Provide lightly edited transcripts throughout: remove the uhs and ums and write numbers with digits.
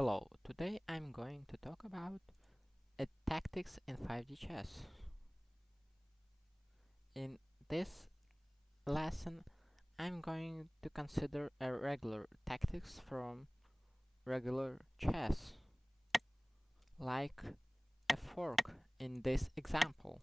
Hello, today I'm going to talk about tactics in 5D chess. In this lesson, I'm going to consider a regular tactics from regular chess, like a fork in this example.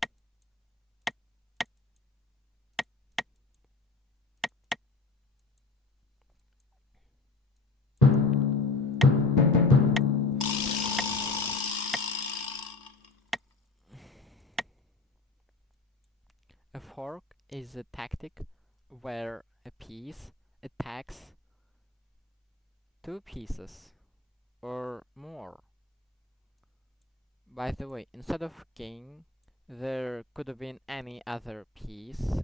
A fork is a tactic where a piece attacks two pieces or more. By the way, instead of king, there could have been any other piece,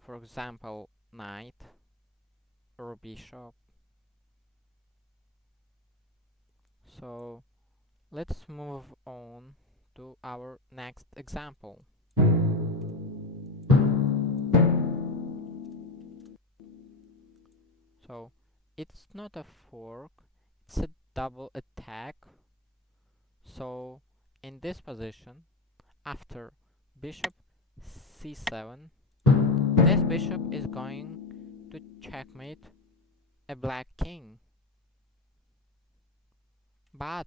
for example, knight or bishop. So let's move on to our next example. So it's not a fork, it's a double attack. So in this position, after bishop c7, this bishop is going to checkmate a black king, but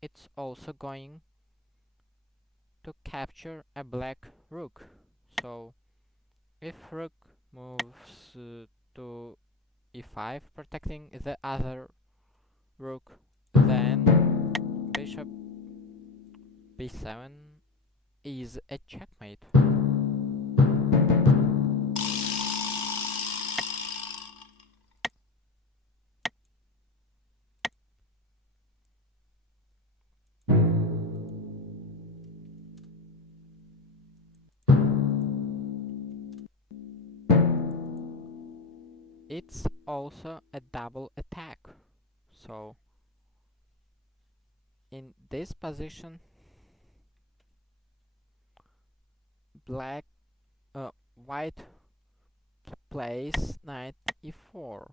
it's also going to capture a black rook. So if rook moves to e5, protecting the other rook, then bishop b7 is a checkmate. It's also a double attack. So in this position, black white plays knight e4.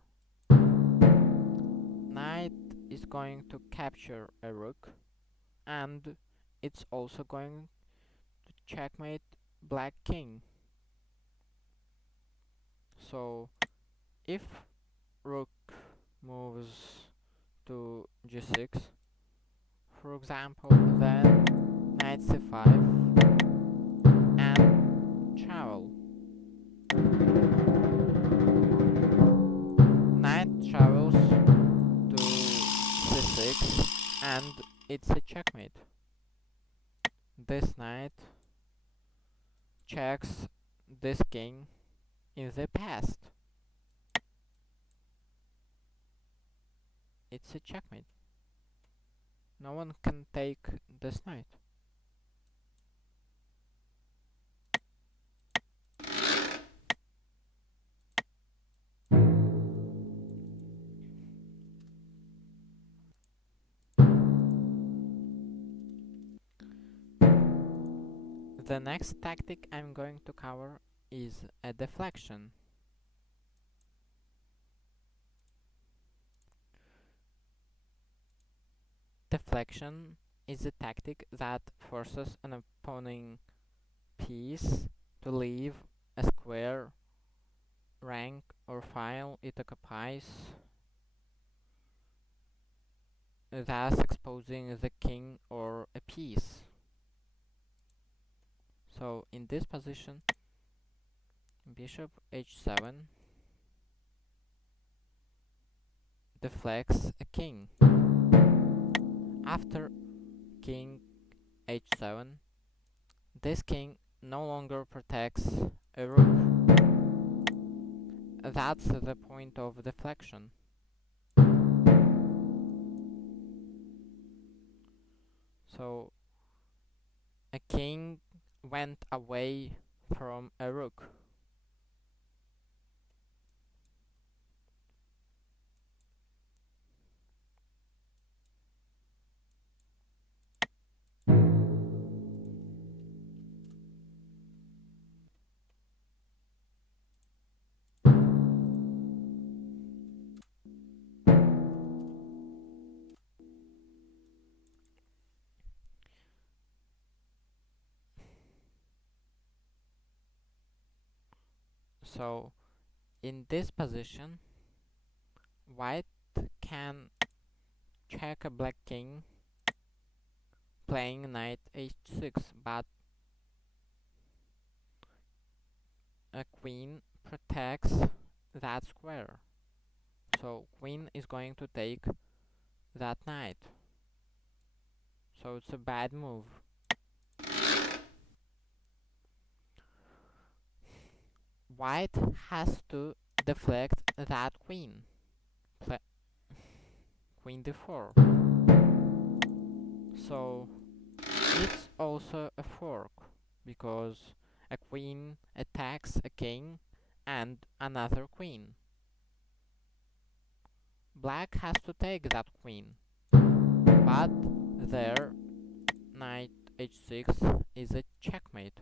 Knight is going to capture a rook, and it's also going to checkmate black king. So if rook moves to g6, for example, then knight c5 and travel. Knight travels to c6 and it's a checkmate. This knight checks this king in the past. It's a checkmate. No one can take this knight. The next tactic I'm going to cover is a deflection. Deflection is a tactic that forces an opposing piece to leave a square, rank, or file it occupies, thus exposing the king or a piece. So in this position, bishop h7 deflects a king. After king h7, this king no longer protects a rook. That's the point of deflection. So a king went away from a rook. So in this position, white can check a black king playing knight h6, but a queen protects that square. So queen is going to take that knight. So it's a bad move. White has to deflect that queen. Queen d4. So it's also a fork, because a queen attacks a king and another queen. Black has to take that queen, but there knight h6 is a checkmate.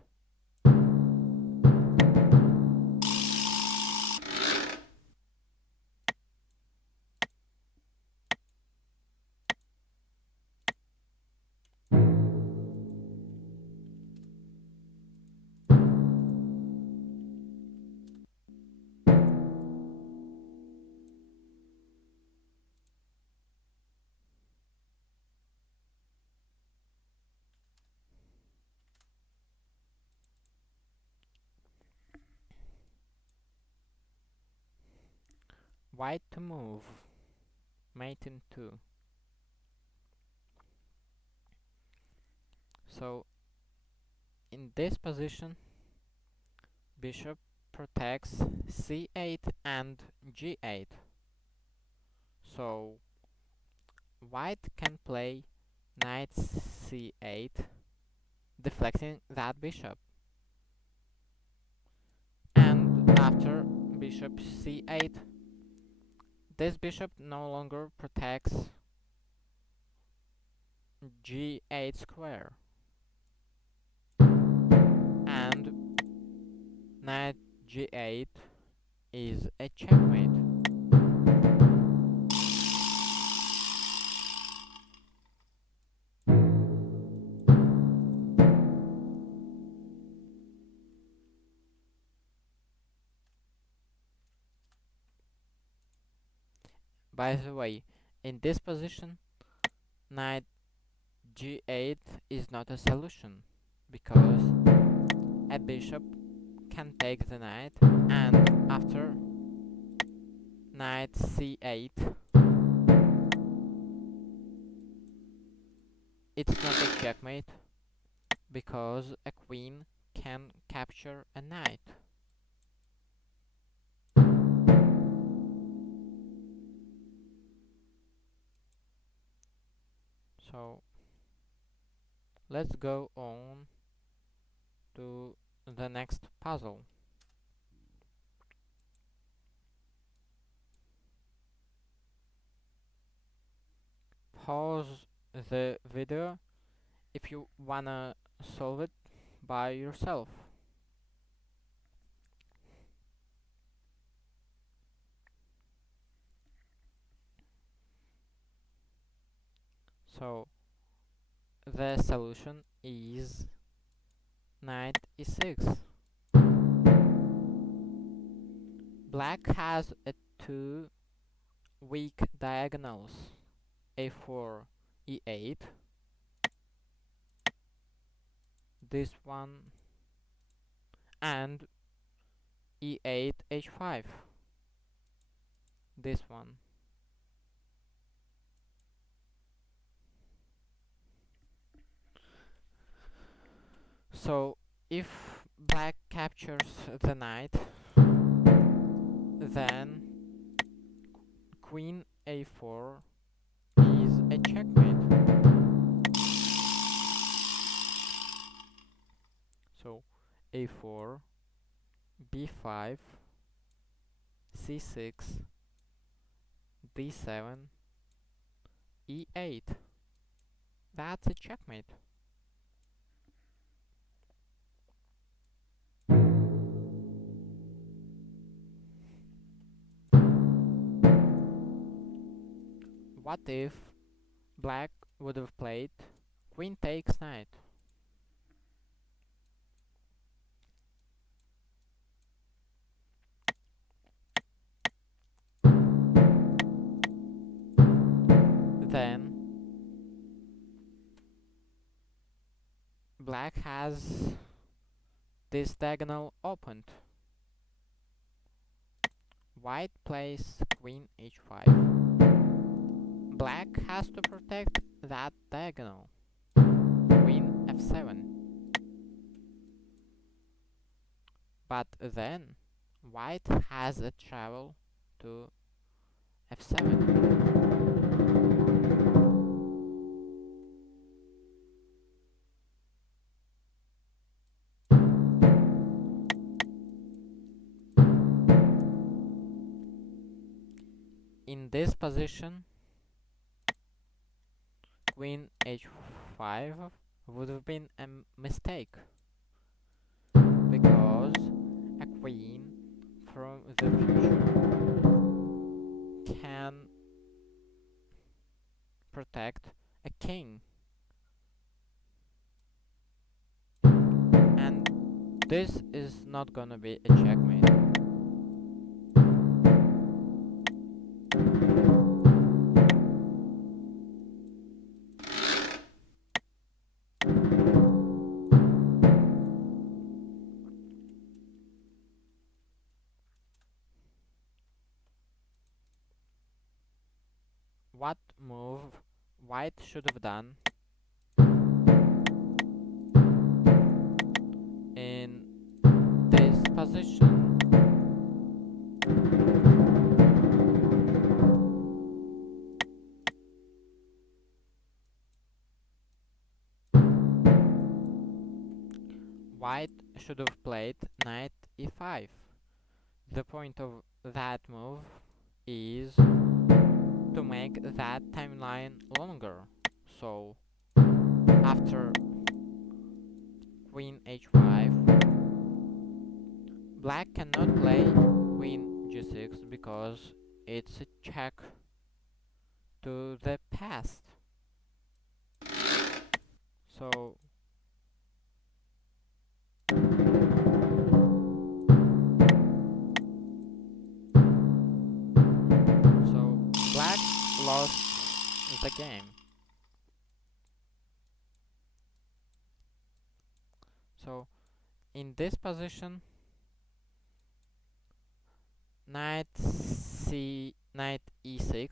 White to move, mate in 2. So in this position, bishop protects c8 and g8. So white can play knight c8, deflecting that bishop. And after bishop c8, this bishop no longer protects g8 square. And knight g8 is a checkmate. By the way, in this position, knight g8 is not a solution, because a bishop can take the knight, and after knight c8, it's not a checkmate, because a queen can capture a knight. So let's go on to the next puzzle. Pause the video if you wanna solve it by yourself. So the solution is knight e6. Black has a two weak diagonals, a4, e8, this one, and e8, h5, this one. So if black captures the knight, then queen a4 is a checkmate. So a4, b5, c6, d7, e8. That's a checkmate. What if black would have played queen takes knight? then black has this diagonal opened. White plays queen h5. Black has to protect that diagonal. Queen f7. But then white has a travel to f7. In this position, queen h5 would have been a mistake, because a queen from the future can protect a king, and this is not gonna be a checkmate. What move white should have done in this position? White should have played knight e5. The point of that move is to make that timeline longer. So after queen h5, black cannot play queen g6 because it's a check to the past. So black lost the game. So in this position, knight e6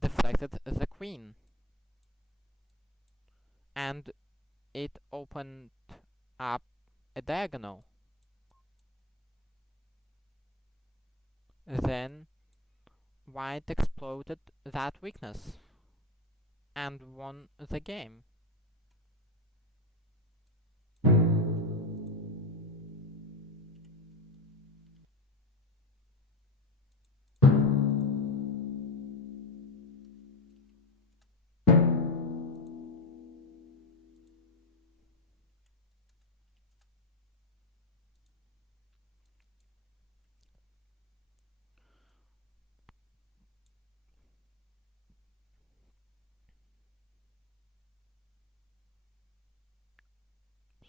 deflected the queen, and it opened up a diagonal. Then white exploited that weakness and won the game.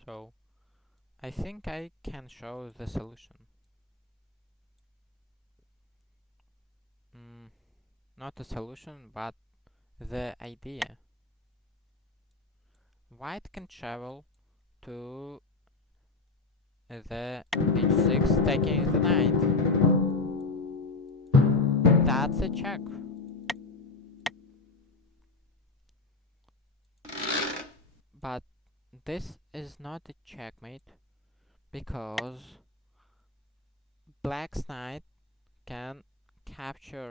So I think I can show the solution. Not a solution, but the idea. White can travel to the h6, taking the knight. That's a check. But this is not a checkmate, because black's knight can capture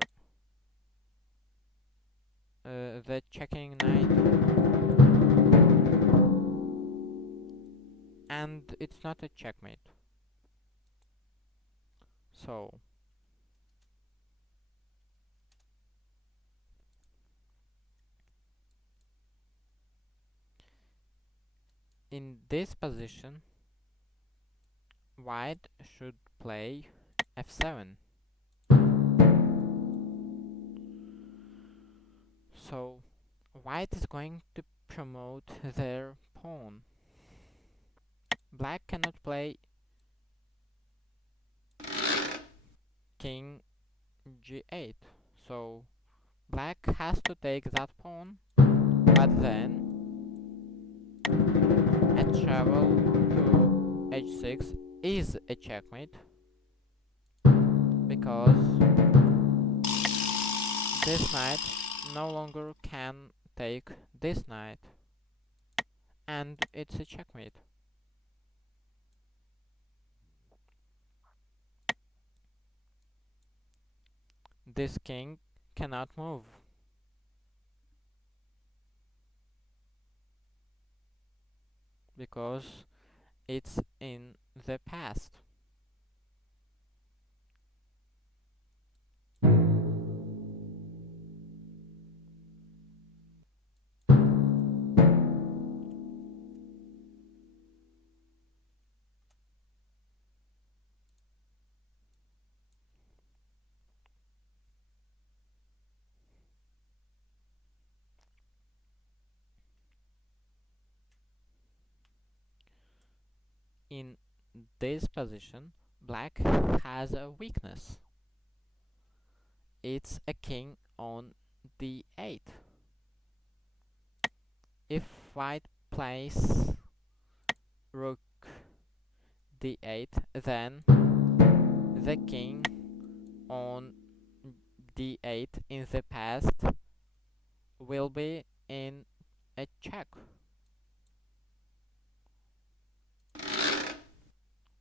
the checking knight, and it's not a checkmate. So in this position, white should play f7. So white is going to promote their pawn. Black cannot play king g8, so Black has to take that pawn, but then a travel to h6 is a checkmate because this knight no longer can take this knight, and it's a checkmate. This king cannot move because it's in the past. In this position, black has a weakness. It's a king on d8. If white plays rook d8, then the king on d8 in the past will be in a check.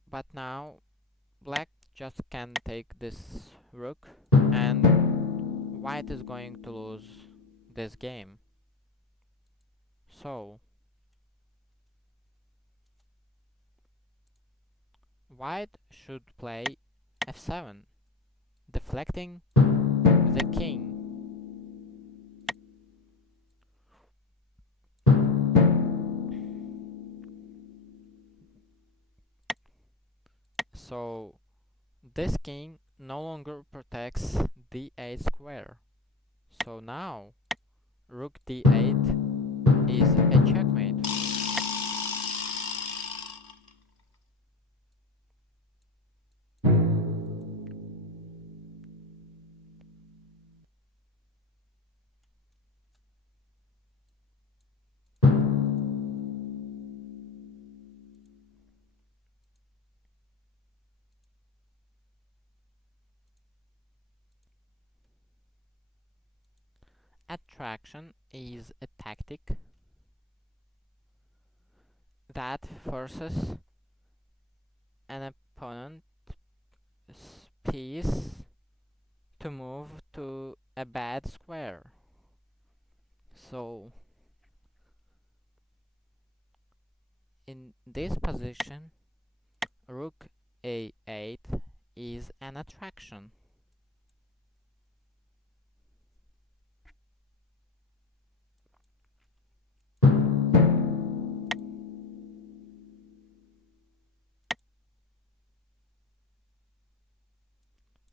But now black just can take this rook, and white is going to lose this game. So white should play f7, deflecting the king. So this king no longer protects d8 square. So now rook d8 is a checkmate. Attraction is a tactic that forces an opponent's piece to move to a bad square. So in this position, rook a8 is an attraction.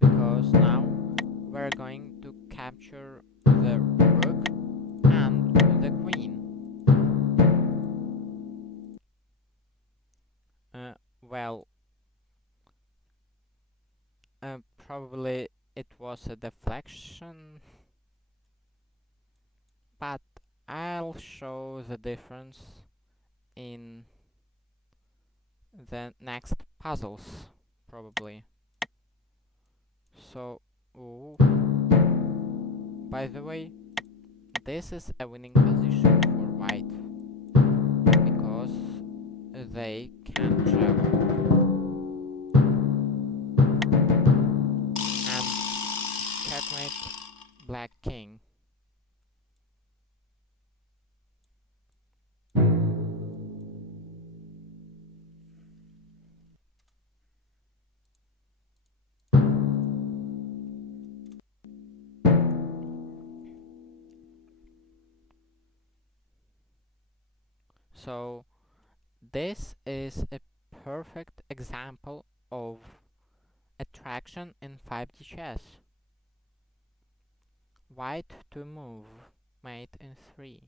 Because now we're going to capture the rook and the queen. Well, probably it was a deflection, but I'll show the difference in the next puzzles, probably. So, ooh. By the way, this is a winning position for white, because they can travel and checkmate black king. So this is a perfect example of attraction in 5D chess. White to move, mate in 3.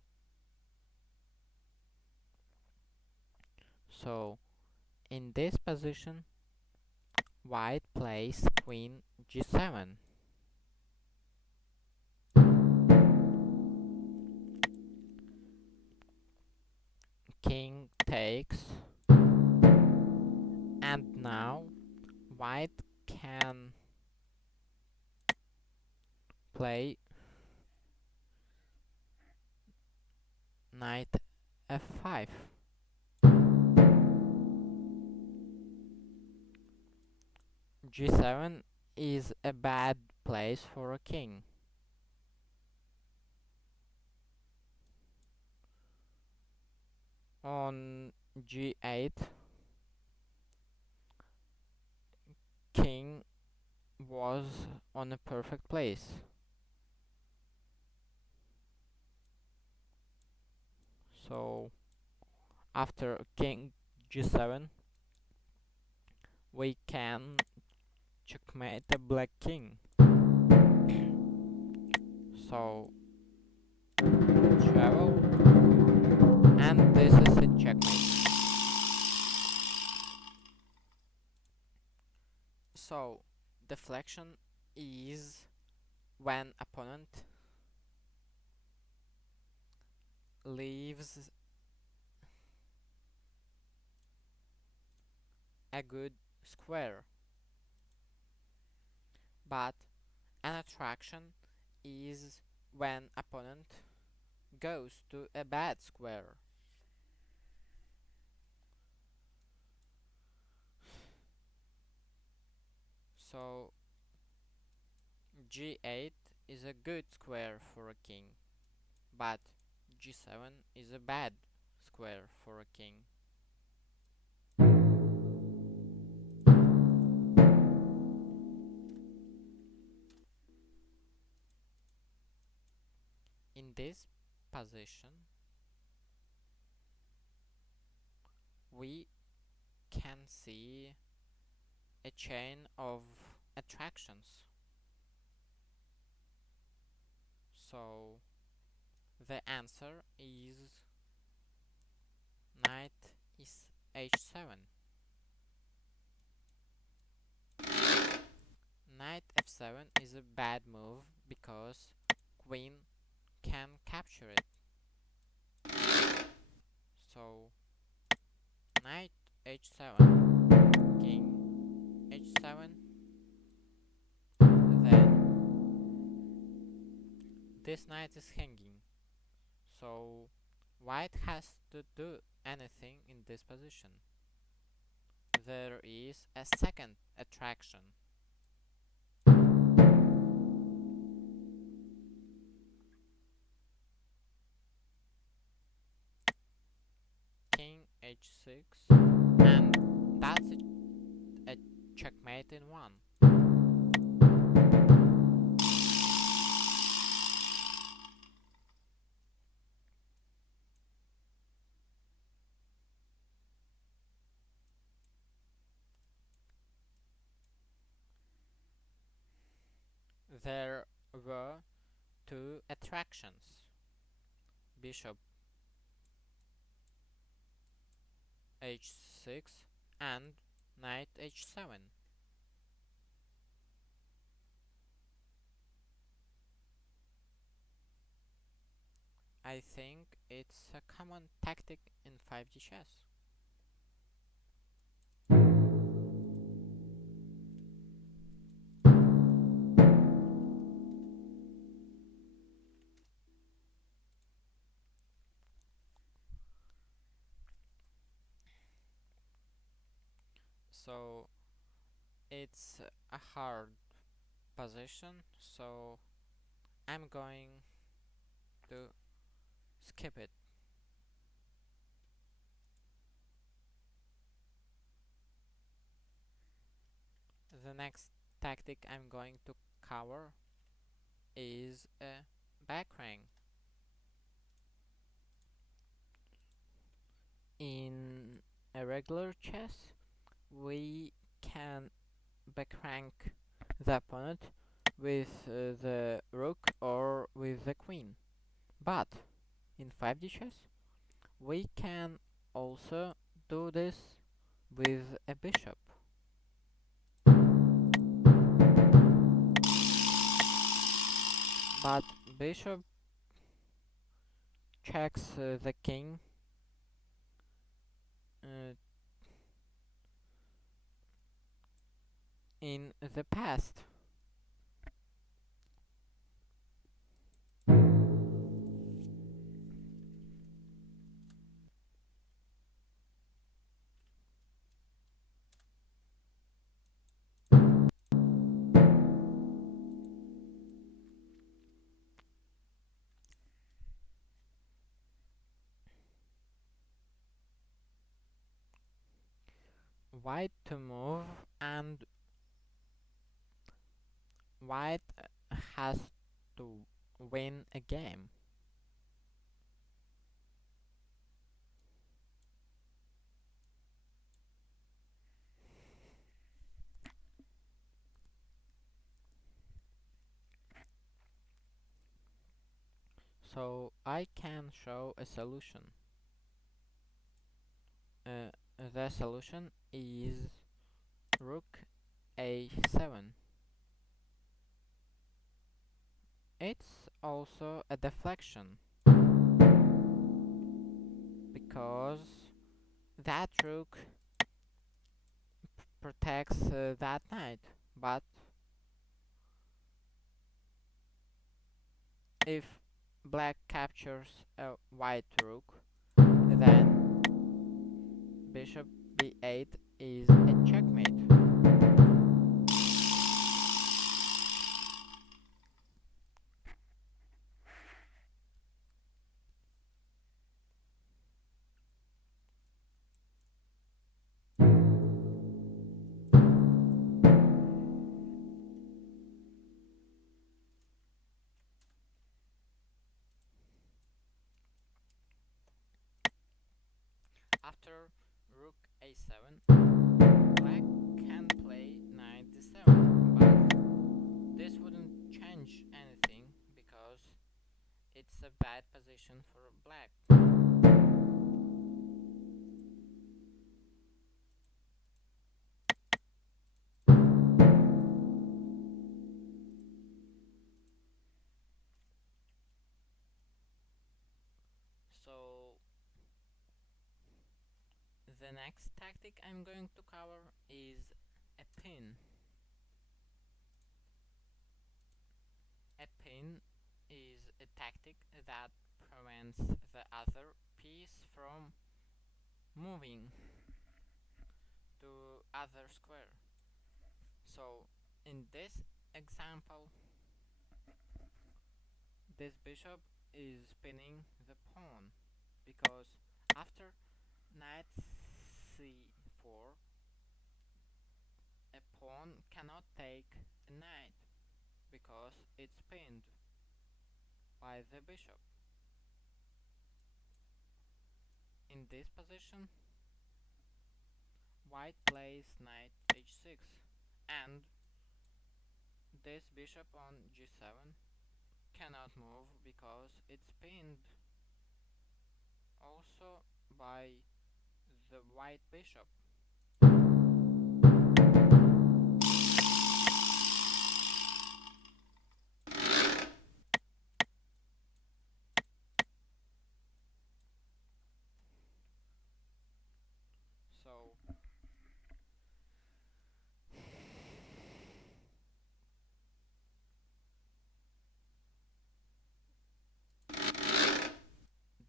So in this position, white plays queen g7. takes, and now white can play knight f5. g7 is a bad place for a king. On g8, king was on a perfect place. So after king g7, we can checkmate the black king. So travel, and this is a checkmate. So deflection is when opponent leaves a good square, but an attraction is when opponent goes to a bad square. So g8 is a good square for a king, but g7 is a bad square for a king. In this position, we can see a chain of attractions. So the answer is knight is h7. Knight f7 is a bad move because queen can capture it. So knight h7, king h7, then this knight is hanging. So white has to do anything in this position. There is a second attraction. King h6, and that's a checkmate in one. There were two attractions, bishop h6 and knight h7. I think it's a common tactic in 5D chess. So it's a hard position, so I'm going to skip it. The next tactic I'm going to cover is a backrank. In a regular chess, we can backrank the opponent with the rook or with the queen. But in 5D chess, we can also do this with a bishop. But bishop checks the king uh, in the past. White to move, and white has to win a game. So I can show a solution. Uh, the solution is rook a7. It's also a deflection because that rook protects that knight. But if black captures a white rook, then bishop b8 is a checkmate. After rook a7, black can play knight d7, but this wouldn't change anything because it's a bad position for black. So the next tactic I'm going to cover is a pin. A pin is a tactic that prevents the other piece from moving to other square. So in this example, this bishop is pinning the pawn because after knight c4, a pawn cannot take a knight because it's pinned by the bishop. In this position, white plays knight h6, and this bishop on g7 cannot move because it's pinned also by the white bishop. So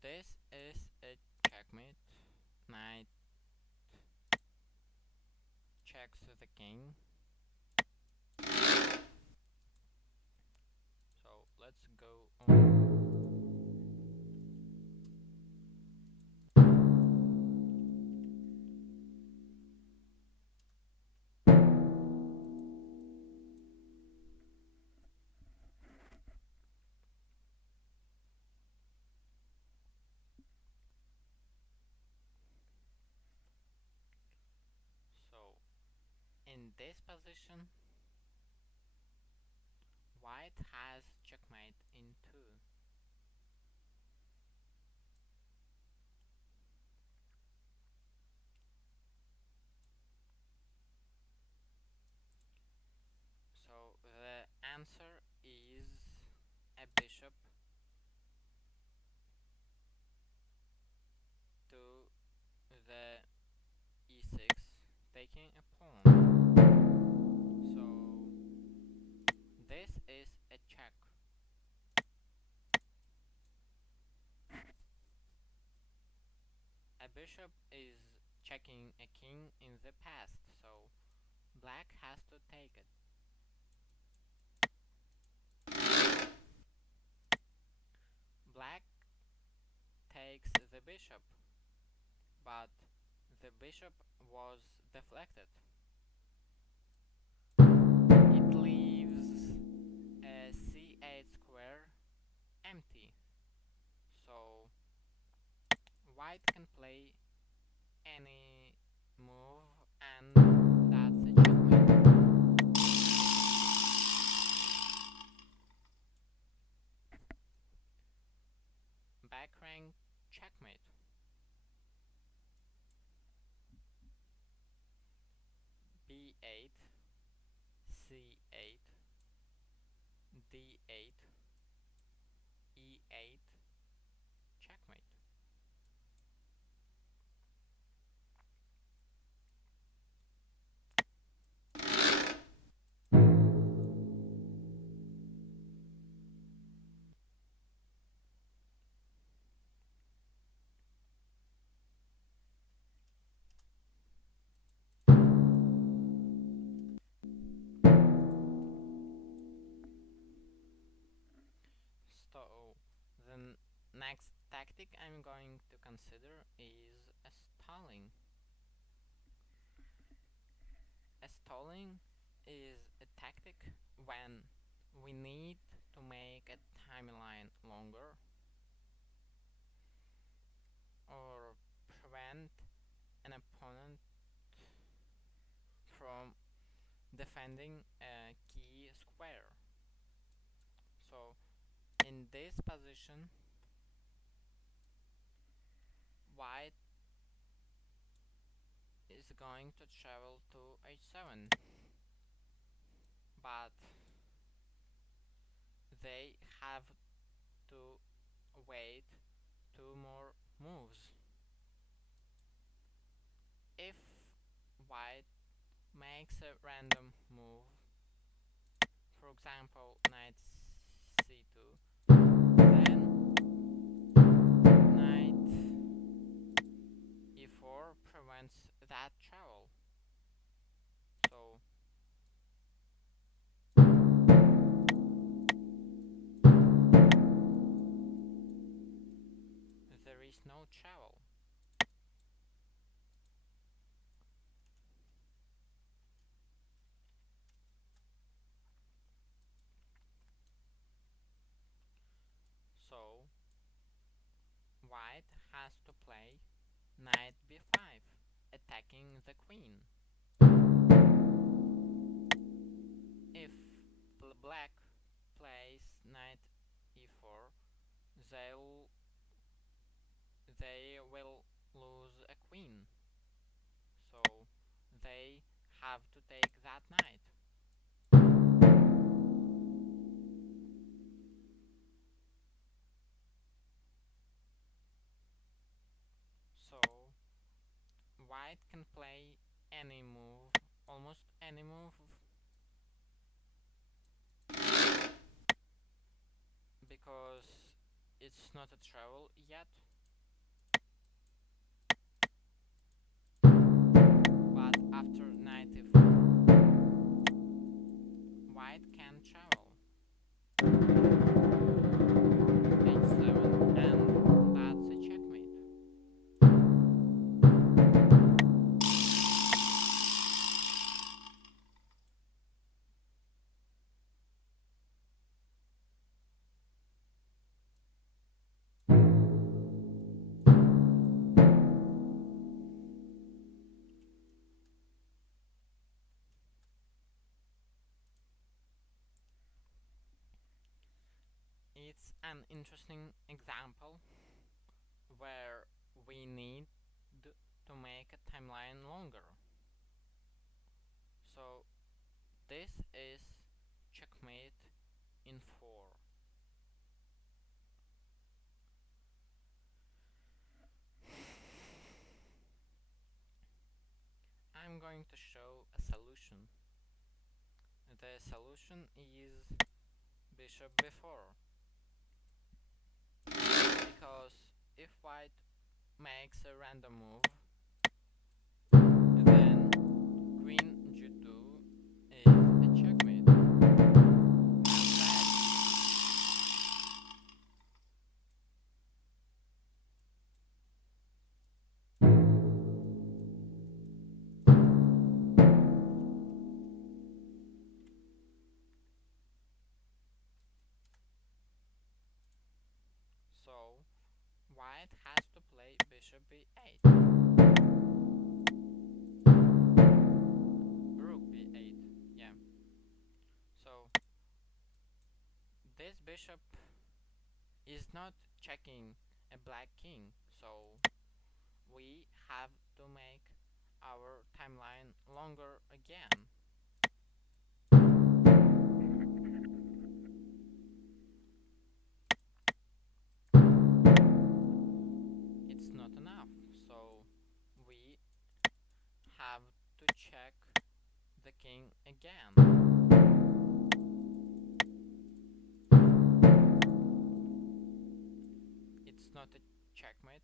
this is a checkmate. Knight checks the king. So let's go on. So in this position, white has checkmate in 2. So the answer is a bishop to the taking a pawn. So this is a check. A bishop is checking a king in the past, so black has to take it. Black takes the bishop, but the bishop was deflected. It leaves a c8 square empty, so white can play any move, and that's a checkmate. Back rank checkmate. b8, c8, d8, e8, checkmate. So the next tactic I'm going to consider is a stalling. A stalling is a tactic when we need to make a timeline longer or prevent an opponent from defending a key square. So in this position, white is going to travel to h7, but they have to wait two more moves. If white makes a random move, for example knight c2, then knight e4 prevents that travel. So there is no travel. So white has to play knight b5, attacking the queen. If black plays knight e4, they'll they will lose a queen, so they have to take that knight. So white can play any move, almost any move, because it's not a travel yet, but after knight e4 white can travel h7, and that's a checkmate. It's an interesting example where we need to make a timeline longer. So this is checkmate in 4. I'm going going to show a solution. The solution is bishop b4, because if white makes a random move, then queen g2 is a checkmate. So white has to play bishop b8, rook b8. Yeah. So this bishop is not checking a black king, so we have to make our timeline longer again. It's not enough, so we have to check the king again. It's not a checkmate,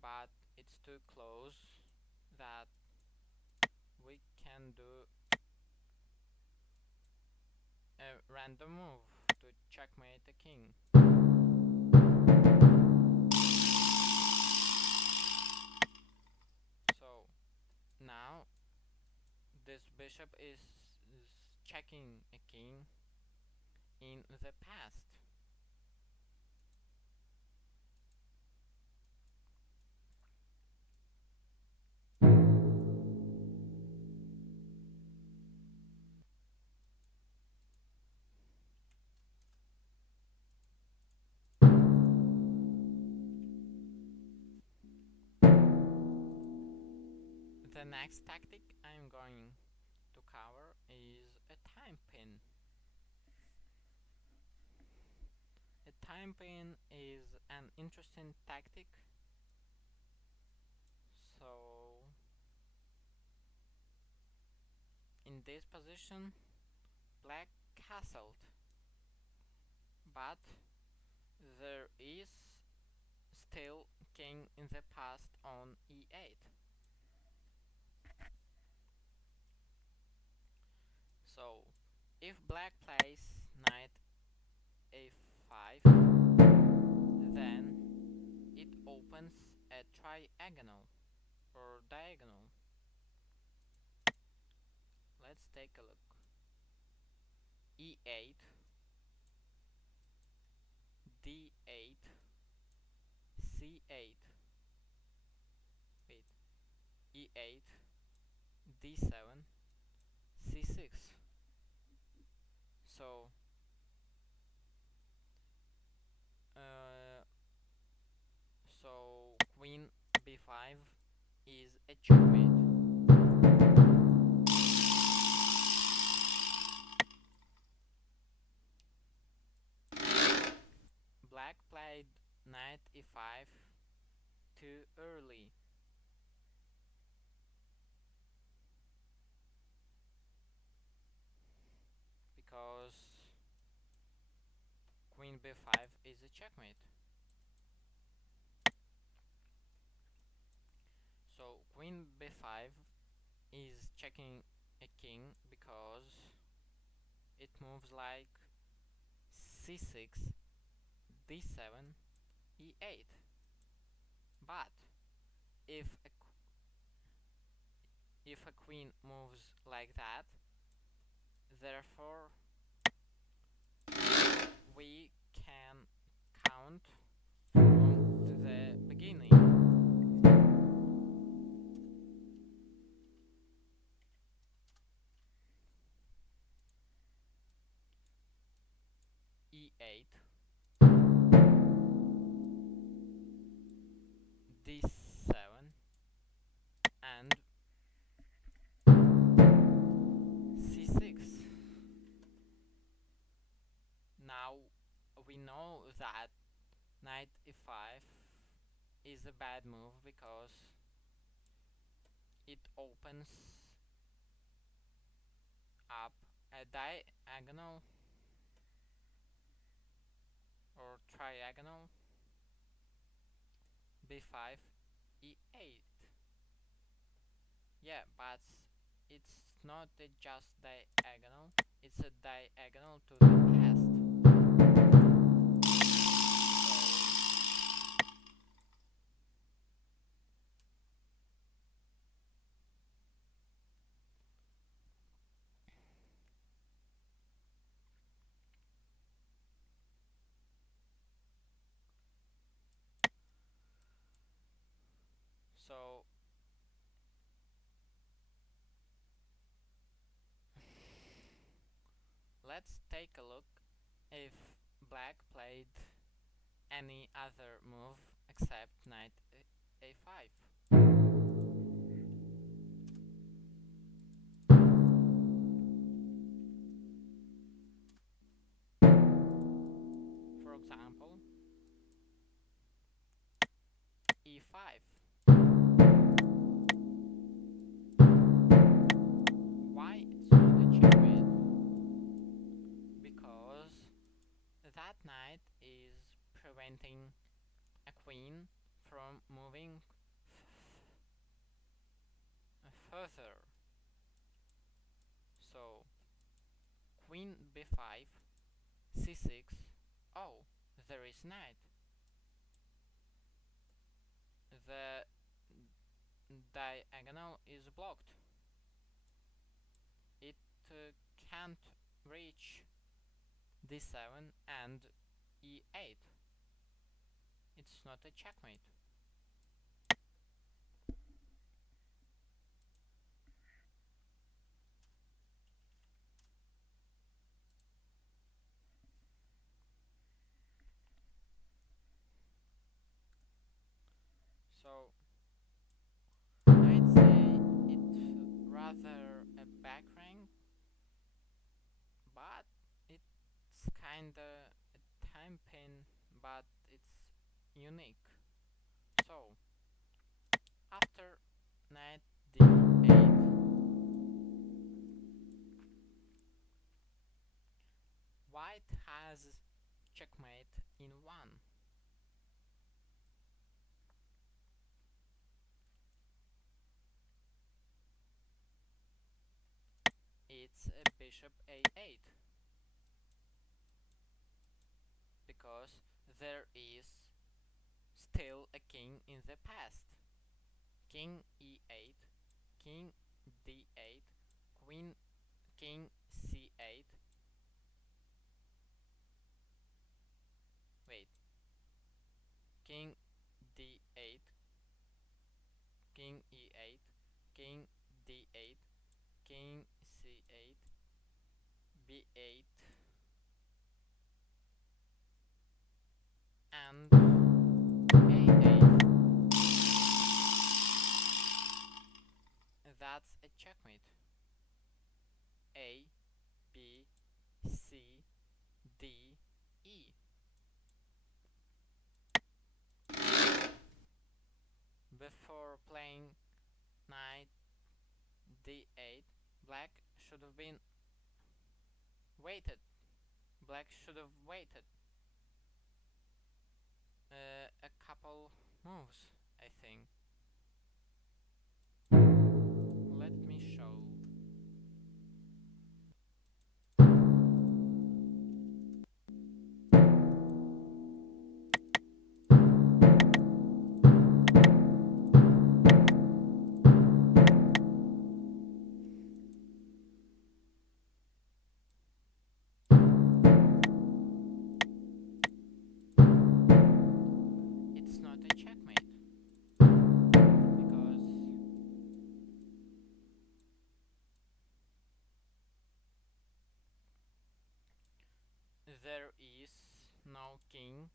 but it's too close that we can do a random move to checkmate the king. So now this bishop is checking a king in the past. The next tactic I'm going to cover is a time pin. A time pin is an interesting tactic. So in this position, black castled, but there is still king in the past on e8. So if black plays knight a5, then it opens a triagonal or diagonal. Let's take a look. e8, d8, c8, wait, e8, d7, c6. So uh, queen b5 is a checkmate. Black played knight e5 too early. Because queen b5 is a checkmate. So queen b5 is checking a king because it moves like c6, d7, e8. But if a queen moves like that, therefore we can count from the beginning. e8, d7, and c6. Now we know that knight e5 is a bad move because it opens up a diagonal or triagonal b5 e8. Yeah, but it's not a just diagonal, it's a diagonal to the past. So let's take a look if black played any other move except knight a5. For example, e5. Why it's not a checkmate? Because that knight is preventing a queen from moving further. So queen b5, c6. Oh, there is knight. The diagonal is blocked. It can't reach d7 and e8. It's not a checkmate. So I'd say it's rather a back rank, but it's kinda a time pin, but it's unique. So after knight d8, white has checkmate in 1. It's a bishop a8 because there is still a king in the past. King e8, king d8, queen, king c8. Wait, king d8, king e8, king d8, king c8, b8, and a8. That's a checkmate. A, B, C, D, E. Before playing knight d8, black should have been waited. Black should have waited a couple moves, I think. Let me show. It's not a checkmate because there is no king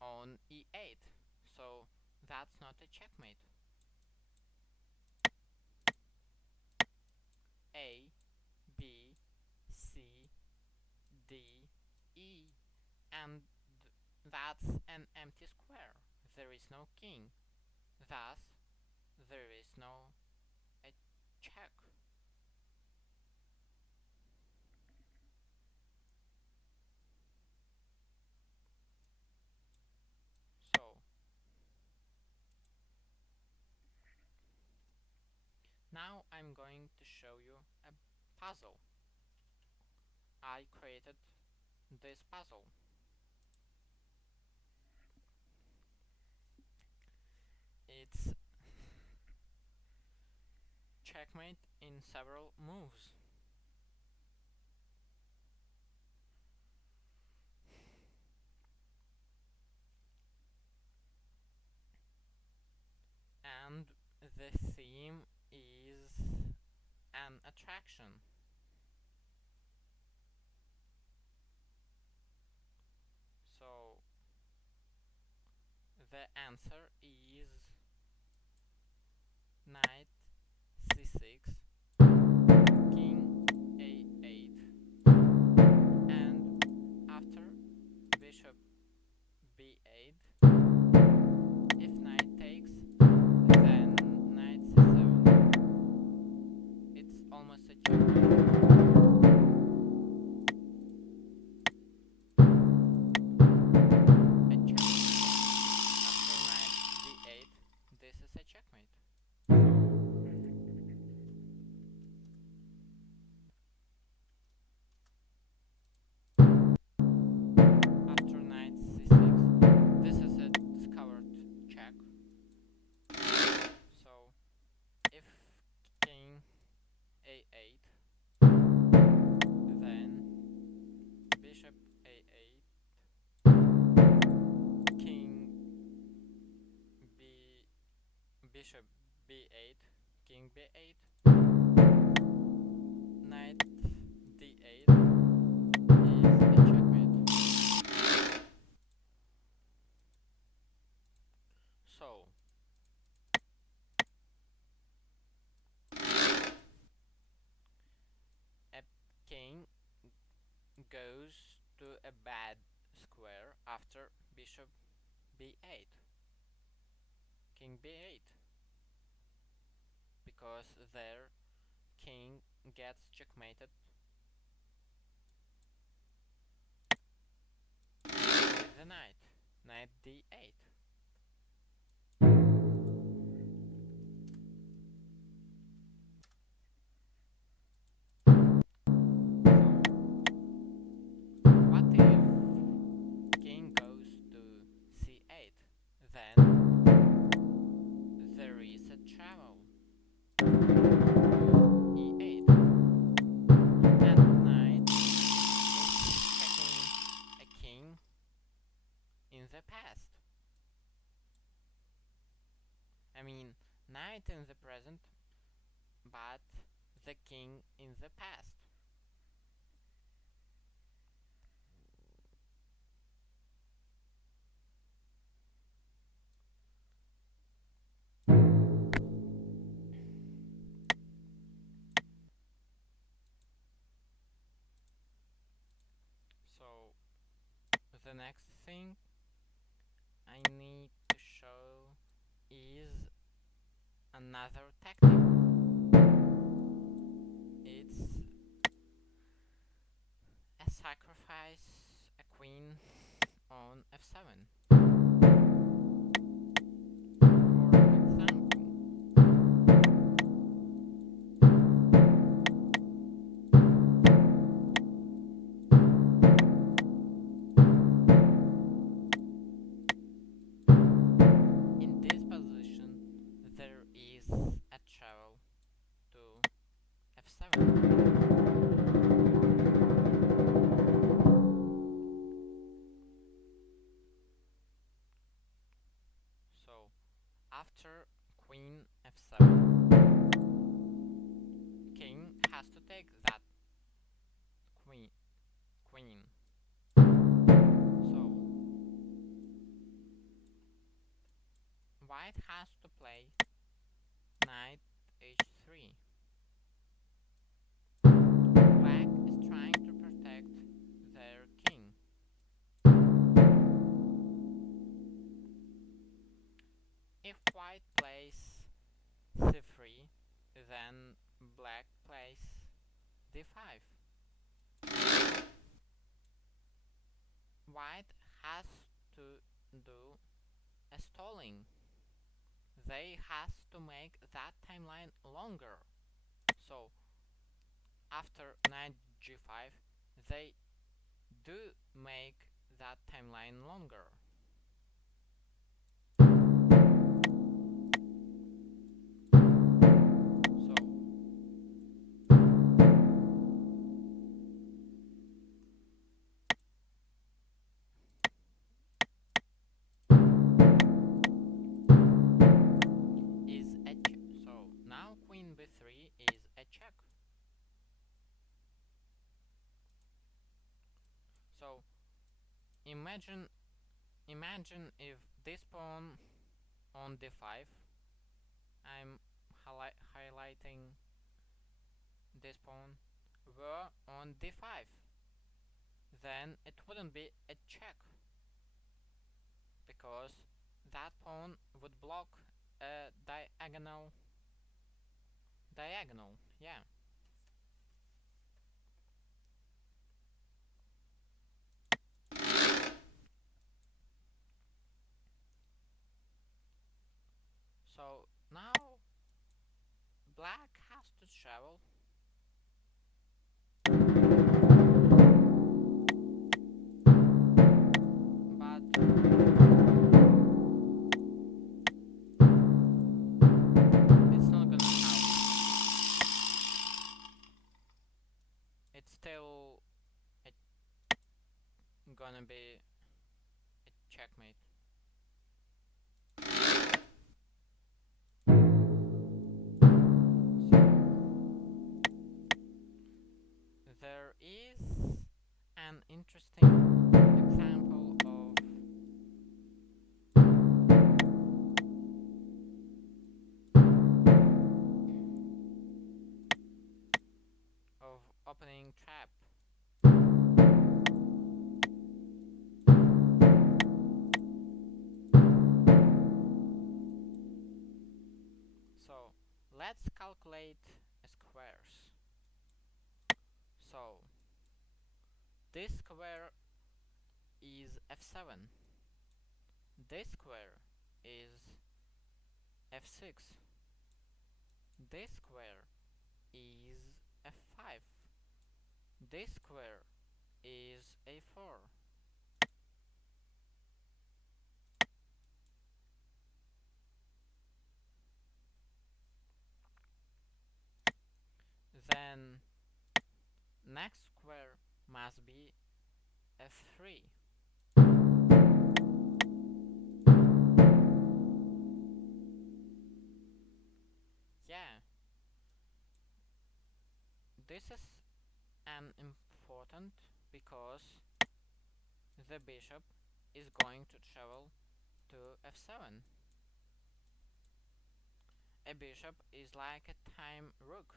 on e8, so that's not a checkmate. A, B, C, D, E, and that's an empty square. There is no king. Thus, there is no a I'm going to show you a puzzle. I created this puzzle. It's checkmate in several moves. And the theme is an attraction. So the answer is knight c6, king a8, and after bishop b8, if knight takes, then knight c7. It's almost a checkmate. A checkmate after knight d8. This is a checkmate. After knight c6, this is a discovered check. So if king a8, then bishop a8, king b, bishop b8, king b8, knight d8 is a checkmate. So a king goes to a bad square after bishop b8, king b8, because their king gets checkmated with the knight, knight d8. So what if king goes to c8? Then there is a travel to e8, and knight is checking a king in the past. I mean, knight in the present, but the king in the past. So the next thing I need to show is another tactic. It's a sacrifice a queen on f7. For example, in this position there is a travel to f7. So after queen f7, king has to take that queen. So white has to play knight h3. Black is trying to protect their king. If white plays c3, then black plays d5. White has to do a stalling. They has to make that timeline longer. So after knight g5, they do make that timeline longer. So now queen b3 is a check. So imagine if this pawn on d5, I'm highlighting this pawn, were on d5, then it wouldn't be a check, because that pawn would block a diagonal, yeah. So now black has to travel, but it's not gonna help. It's still gonna be a checkmate. So there is an interesting example of opening trap. So let's calculate squares. So this square is f7, this square is f6, this square is f5, this square is a4. Then next square must be f3. Yeah, this is an important because the bishop is going to travel to f7. A bishop is like a time rook.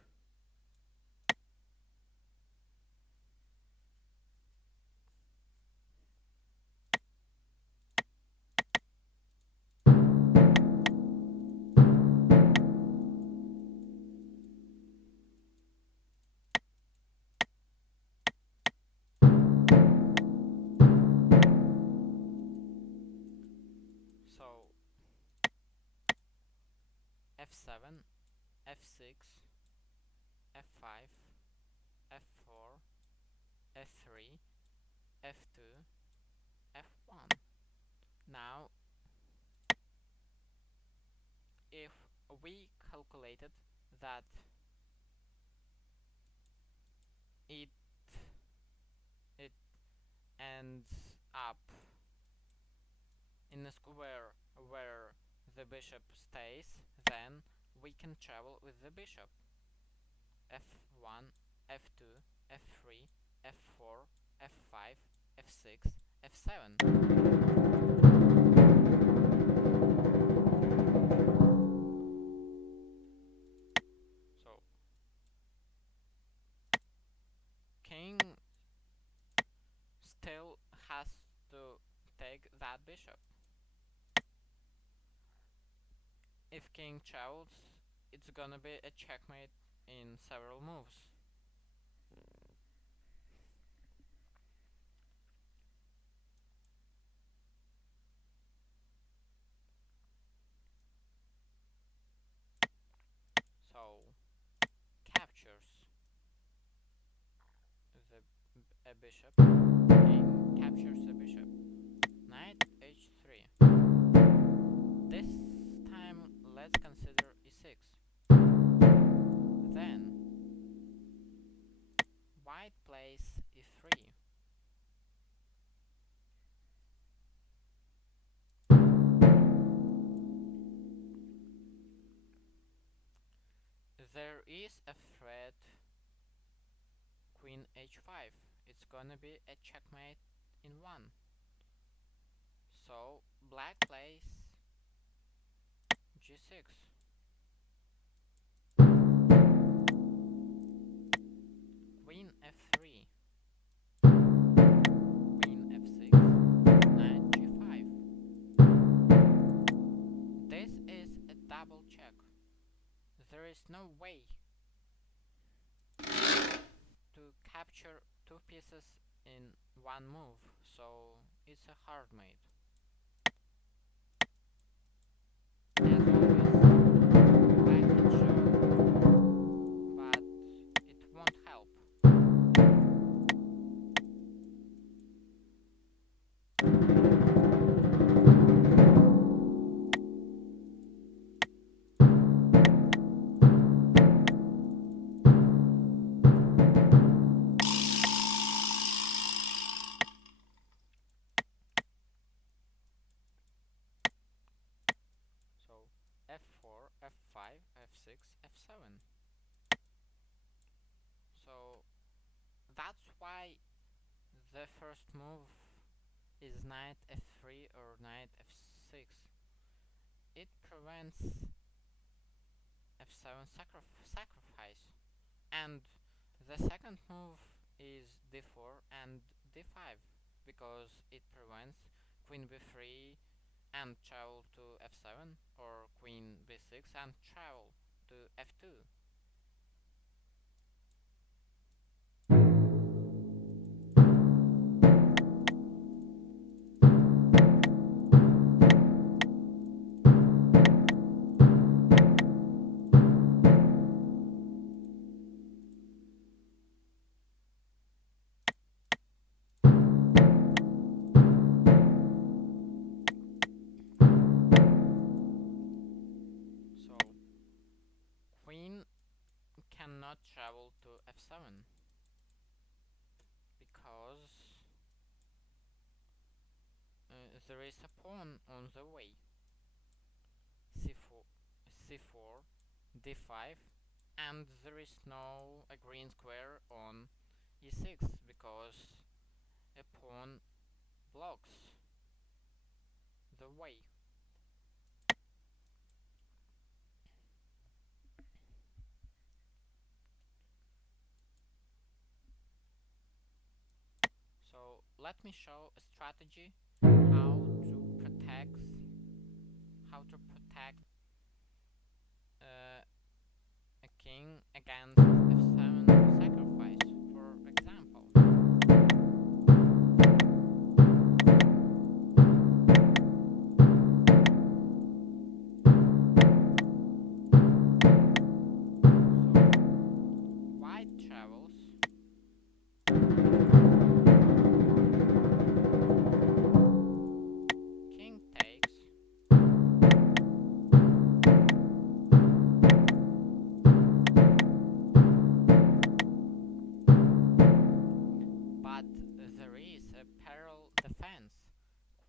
So f7, f6, f5, f4, f3, f2, f1. Now, if we calculated that it it ends up in a square where the bishop stays, then we can travel with the bishop. f1, f2, f3, f4, f5, f6, f7. So king still has to take that bishop. If king travels, it's gonna be a checkmate in several moves. So capture. bishop, king captures the bishop, knight h3. This time let's consider e6. Then white plays e3. There is a threat queen h5. It's gonna be a checkmate in one. So black plays g6. Queen f3. Queen f6. Knight g5. This is a double check. There is no way to capture two pieces in one move, so it's a hard mate. As always, I can show, but it won't help. So f4, f5, f6, f7. So that's why the first move is knight f3 or knight f6. It prevents f7 sacrifice. And the second move is d4 and d5 because it prevents queen b3 and travel to f7 or queen b6 and travel to f2. So queen cannot travel to f7 because there is a pawn on the way. c4, c4, d5, and there is no a green square on e6 because a pawn blocks the way. So let me show a strategy how to protect a king against f7 sacrifice, for example. So white travels, king takes, but there is a parallel defense.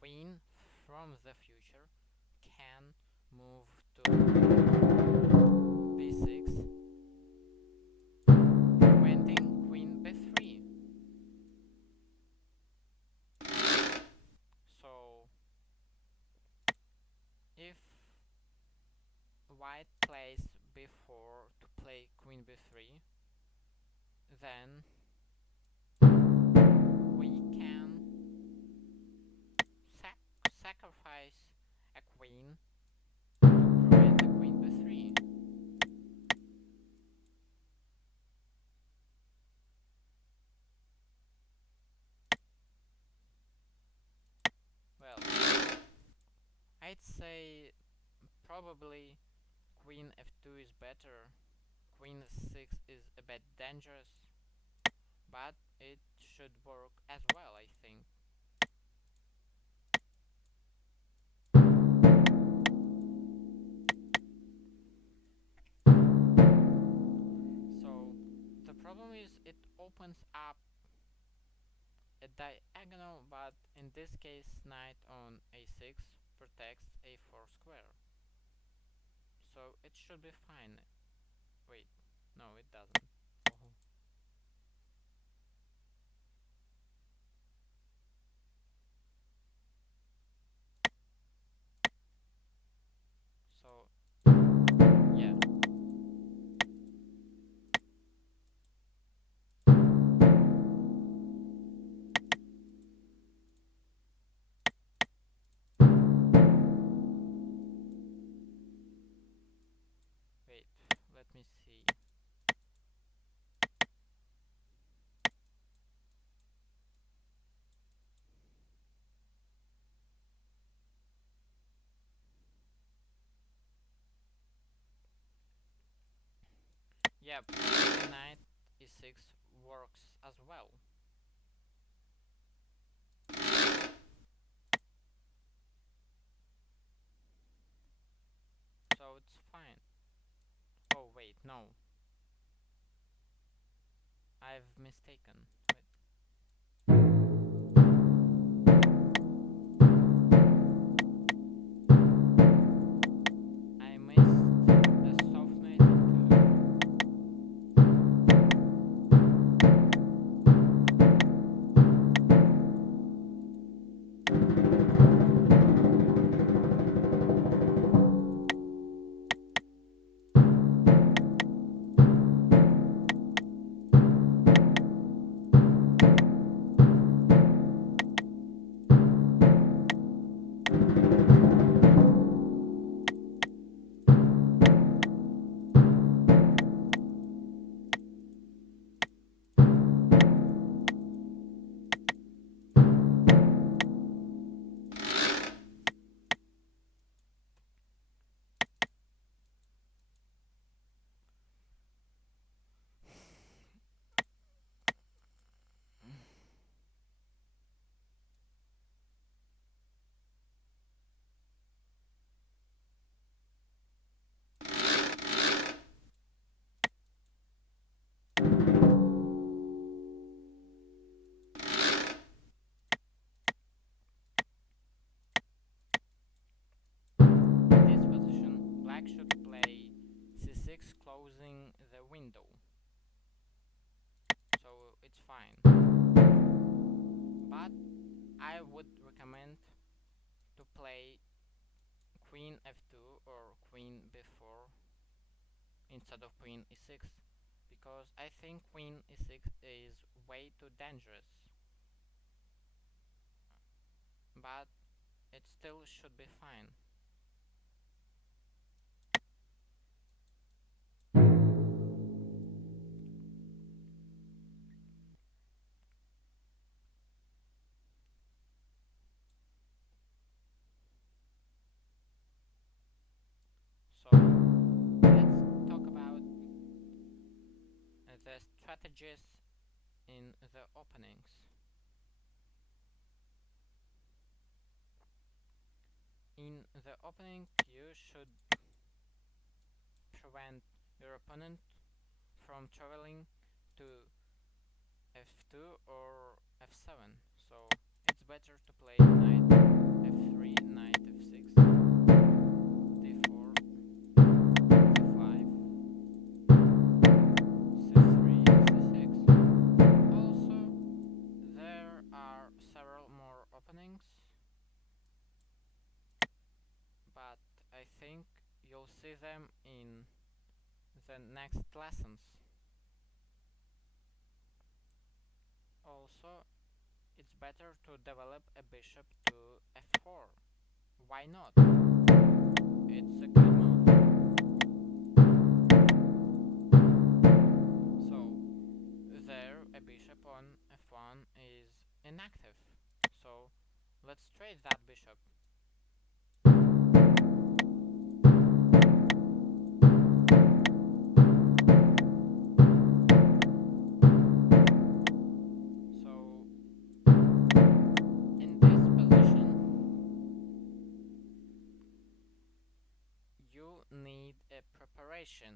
Queen from the future can move to b6, preventing queen b3. So if white plays b4 to play queen b3, then we can sacrifice a queen to prevent a queen b3. Well, I'd say probably queen f2 is better. Queen 6 is a bit dangerous, but it should work as well, I think. So the problem is it opens up a diagonal, but in this case knight on a6 protects a4 square. So it should be fine. Wait, no it doesn't. Oh. So yeah. Wait, let me see. Yep, knight e6 works as well. So it's fine. Oh wait, no. I've mistaken. Wait. I missed a soft knight into. In this position, black should play c6 closing the window. So it's fine. But I would recommend to play queen f2 or queen b4 instead of queen e6, because I think queen e6 is way too dangerous, but it still should be fine. So let's talk about the strategies in the openings. In the opening, you should prevent your opponent from traveling to f2 or f7. So it's better to play knight f3, knight f6, d4, d5, c3, c6. Also, there are several more openings, but I think you'll see them in the next lessons. Also, it's better to develop a bishop to f4. Why not? It's a good move. So, there a bishop on f1 is inactive. So, let's trade that bishop. So need a preparation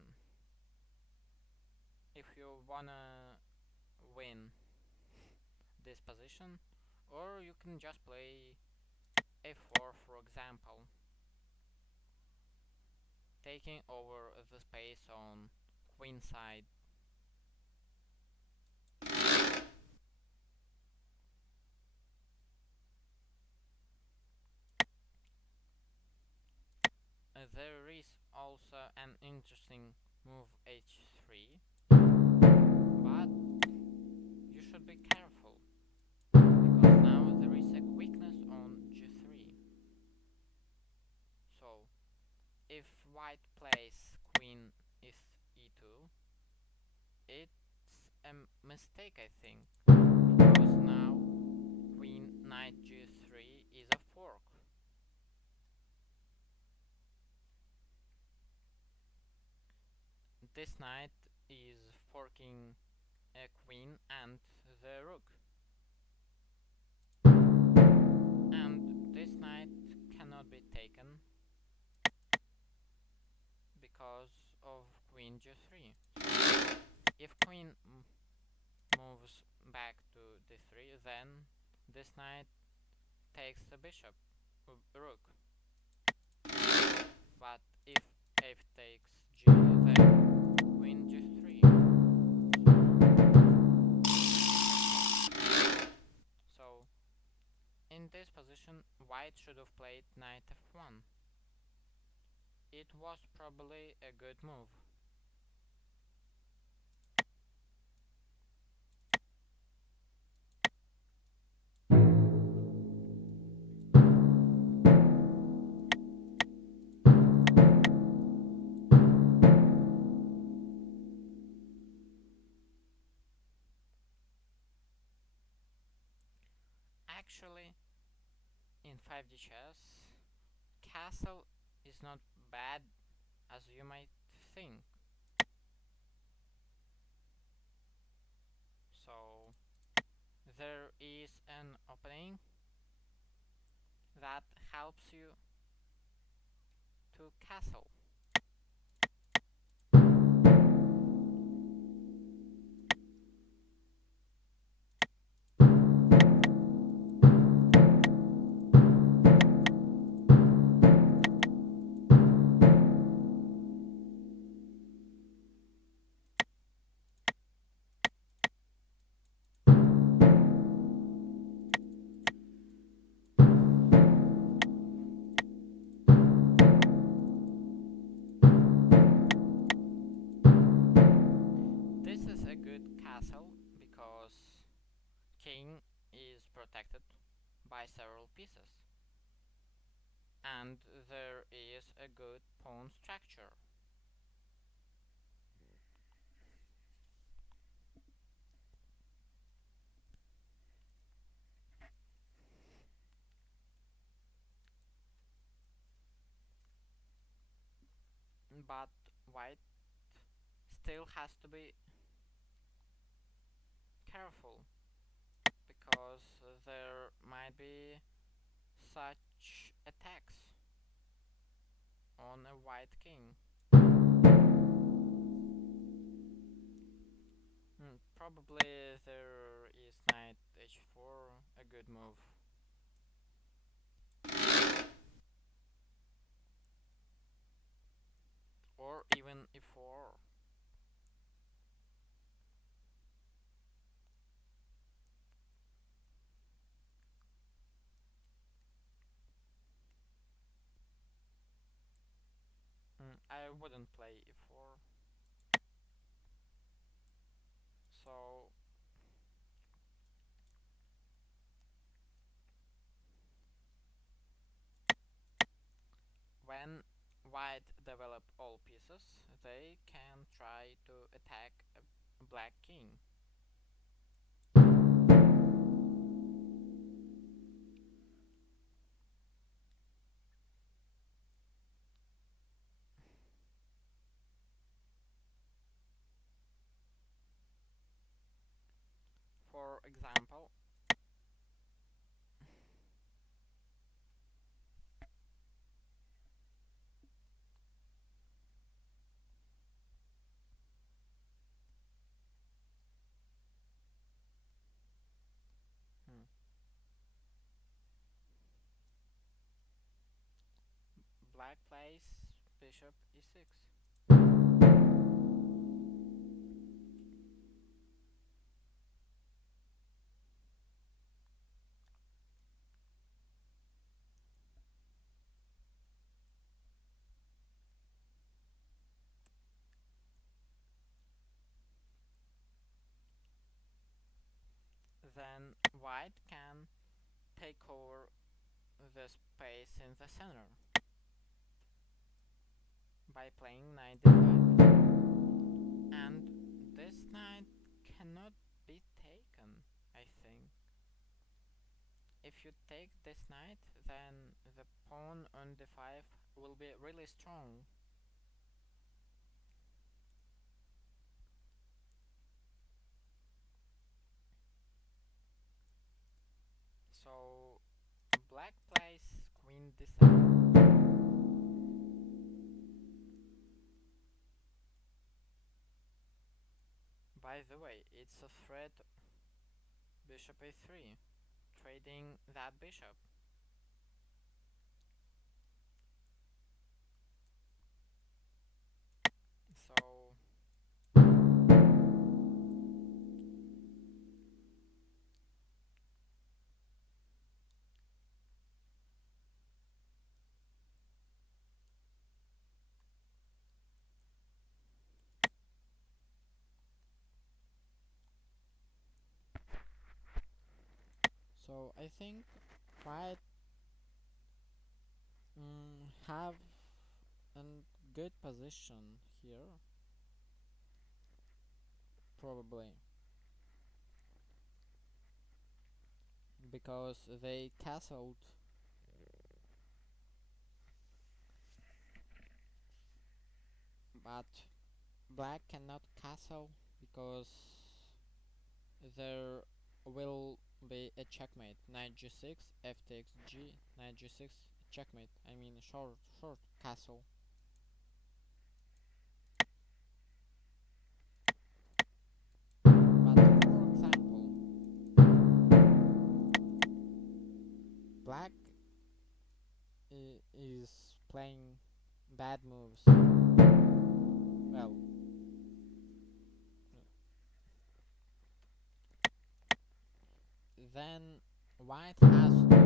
if you wanna win this position, or you can just play a4, for example, taking over the space on queen side. There is also an interesting move h3, but you should be careful because now there is a weakness on g3. So if white plays queen is e2, it's a mistake, I think, because now queen knight g3 is a fork. This knight is forking a queen and the rook, and this knight cannot be taken because of queen g3. If queen moves back to d3, then this knight takes the bishop, rook. But if f takes g, then queen g3. So in this position, white should have played knight f1. It was probably a good move. Actually, in 5D chess, castle is not bad as you might think. So there is an opening that helps you to castle. This is a good castle because king is protected by several pieces, and there is a good pawn structure. But white still has to be careful because there might be such attacks on a white king. Probably there is knight h4, a good move. Or even e4. I wouldn't play e4. So when white develop all pieces, they can try to attack a black king. For example, bishop e6. Then white can take over the space in the center by playing knight d5. And this knight cannot be taken, I think. If you take this knight, then the pawn on d5 will be really strong. So black plays queen d7. By the way, it's a threat bishop a3, trading that bishop. So I think white have a good position here, probably, because they castled, but black cannot castle because there will be a checkmate. Knight g6, f takes g, knight g6, checkmate. I mean short castle. But for example, black is playing bad moves. Well, then white has to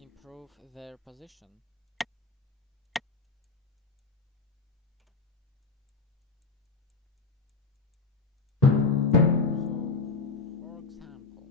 improve their position. So, for example,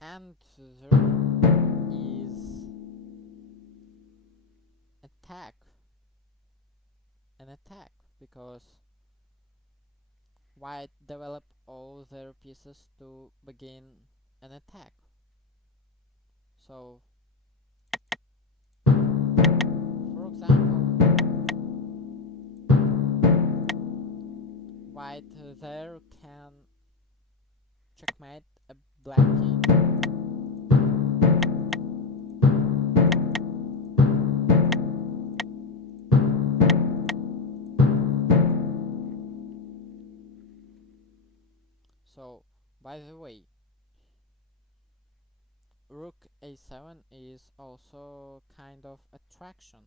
and there is attack, an attack, because white develop all their pieces to begin an attack. So, for example, white there can checkmate a black king. So, by the way, rook a7 is also kind of attraction,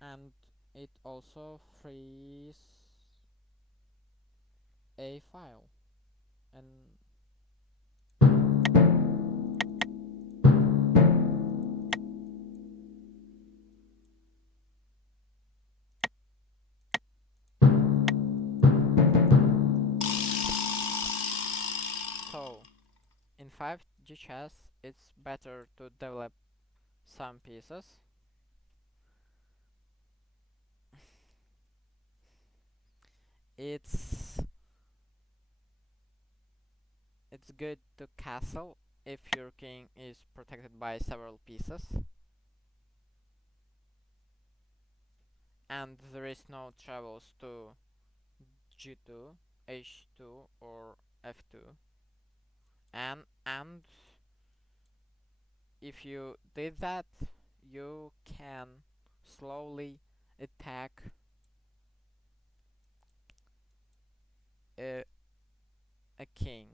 and it also frees a file, and so in 5G chess it's better to develop some pieces. It's it's good to castle if your king is protected by several pieces and there is no travels to g2, h2 or f2. And if you did that, you can slowly attack a, a king,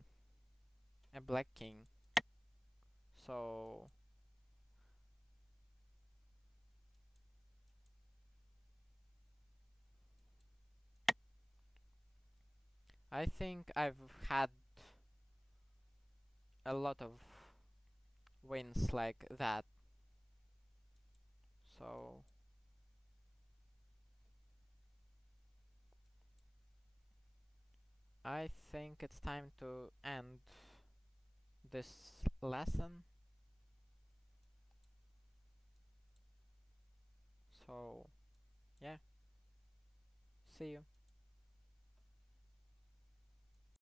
a black king. So I think I've had a lot of wins like that. So I think it's time to end this lesson. So yeah, see you.